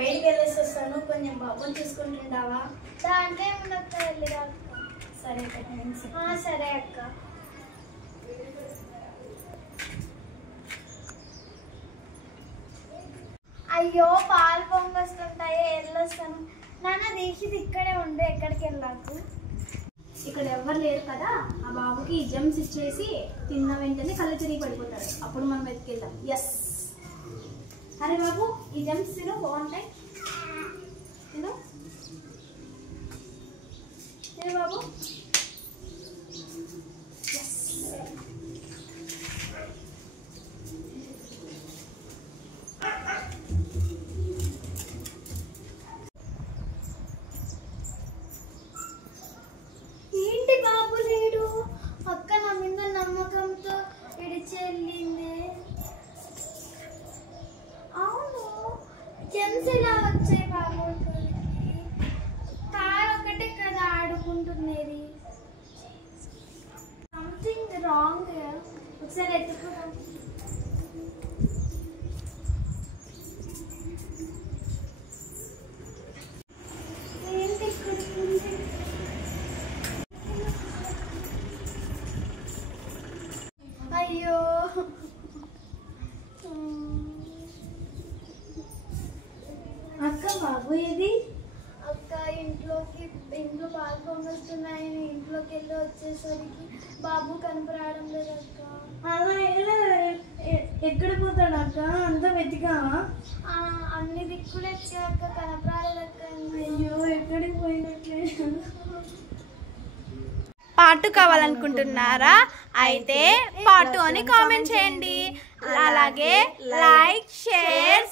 బయటికి వెళ్ళేసి వస్తాను, కొంచెం బాబుని చూసుకుంటుంటావా? దాంట్లో ఏముందక్క, వెళ్ళిరా అక్క. సరే అక్క, థ్యాంక్స్. సరే అక్క. అయ్యో పాలు పొంగొస్తుంటాయే, వెళ్ళొస్తాను. నాన్న దీక్షిత్ ఇక్కడే ఉండు, ఎక్కడికి వెళ్ళాకు. ఇక్కడ ఎవరు లేరు కదా, ఆ బాబుకి జమ్స్ ఇచ్చేసి తిన్న వెంటనే కళ్ళు తిరిగి పడిపోతాడు, అప్పుడు మనం వెతికెళ్దాం. ఎస్. అరే బాబు, ఈ జమ్స్ తిను, బాగుంటాయి. తిను తిను బాబు. ఏంటి బాబు లేడు? అక్క నా మీద నమ్మకంతో విడిచెళ్ళింది. అవును, జెమ్స్ ఎలా వచ్చాయి బాబు? కార్ ఒకటే కదా ఆడుకుంటున్నది. Something wrong. ఒకసారి ఎత్తుకున్నాం. ఏంటి ఇక్కడికి? అయ్యో, అక్క బాబు ఏది? అక్క ఇంట్లో పాలు పొంగొస్తున్నాయని ఇంట్లోకి వెళ్ళి వచ్చేసరికి బాబు కనపరావడం లేదు అక్క. అలా ఎక్కడ పోతాడు అక్క? అంతా వెతికావా? అన్ని దిక్కులు వచ్చాక కనపరాలేదక్క. అయ్యో, ఎక్కడికి పోయినట్లే. పార్ట్ కావాలనుకుంటున్నారా? అయితే పార్ట్ అని కామెంట్ చేయండి. అలాగే లైక్, షేర్,